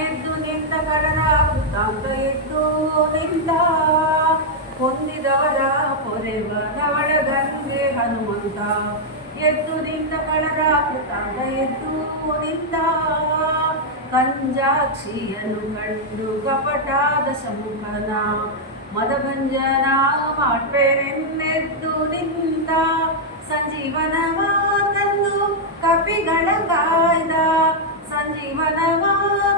ಎದ್ದು ನಿಂತ ಕಳರ ಕೃತಾಂತ ಎದ್ದು ನಿಂತ ಹೊಂದಿದವರ ಪೊರೆವನವಳ ಗಂಗೆ ಹನುಮಂತ ಎದ್ದು ನಿಂತ ಕಳರ ಕೃತಾಂತ ಎದ್ದು ನಿಂತ ಕಂಜಾಕ್ಷಿಯನ್ನು ಕಂಡು ಕಪಟಾದ ಸಮುಖನ ಮದಭಂಜನ ಮಾಡ್ಬೇನೆಂದೆದ್ದು ನಿಂತ ಸಂಜೀವನವ ತಂದು ಕಪಿಗಳ ಕಾಯ್ದ ಸಂಜೀವನವ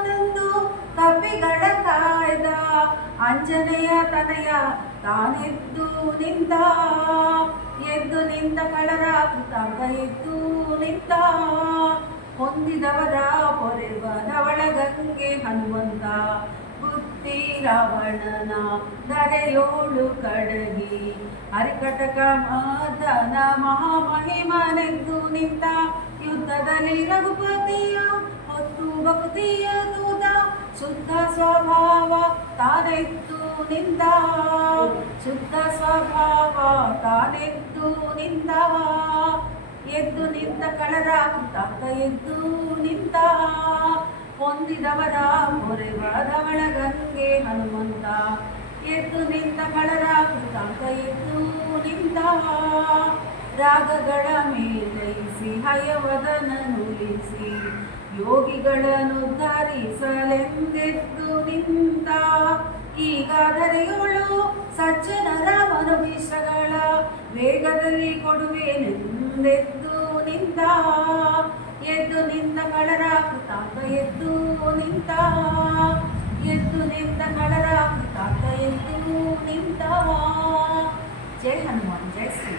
ತಂದು ಕಪಿಗಳ ಕಾಯ್ದ ಆಂಜನೇಯ ತನಯ ತಾನೆದ್ದು ನಿಂತ ಎದ್ದು ನಿಂತ ಕಳರ ಕೃತಾಂತ ಎದ್ದು ನಿಂತ ಹೊಂದಿದವರ ಪೊರೆವನವಳ ಗಂಗೆ ಹನುಮಂತ ಬುದ್ಧಿ ರಾವಣನ ಧರೆಯೋಳು ಕಡಗಿ ಹರಿಕಟಕ ಮದನ ಮಹಾಮಹಿಮನೆದ್ದು ನಿಂತ ಯುದ್ಧದಲ್ಲಿ ರಘುಪತಿಯ ಹೊತ್ತು ಭಕ್ತಿಯ ದೂತ ಶುದ್ಧ ಸ್ವಭಾವ ತಾನೆದ್ದು ನಿಂತ ಶುದ್ಧ ಸ್ವಭಾವ ತಾನೆದ್ದು ನಿಂತ ಎದ್ದು ನಿಂತ ಕಳರ ಕೃತಾಂತ ಎದ್ದು ನಿಂತ ಹೊಂದಿದವರ ಮೊರೆವಾದವಳ ಗಂಗೆ ಹನುಮಂತ ಎದ್ದು ನಿಂತ ಕಳರ ಕೃತಾಂತ ಎದ್ದು ನಿಂತ ರಾಗಗಳ ಮೇಲೈಸಿ ಹಯವದನ ನುಲಿಸಿ ಯೋಗಿಗಳನ್ನು ಧರಿಸಲೆಂದೆದ್ದು ನಿಂತ ಈಗಾದರೆಯೋಳು ಸಜ್ಜನರ ಮನುಭೀಷಗಳ ವೇಗದಲ್ಲಿ ಕೊಡುವೆನೆಂದೆದ್ದು ನಿಂತ ಎದ್ದು ನಿಂತ ಕಳರ ಕೃತಾಂತ ಎದ್ದು ನಿಂತ ಎದ್ದು ನಿಂತ ಕಳರ ಕೃತಾಂತ ಎದ್ದು ನಿಂತ. ಜೈ ಹನುಮಾನ್, ಜೈ ಶ್ರೀ.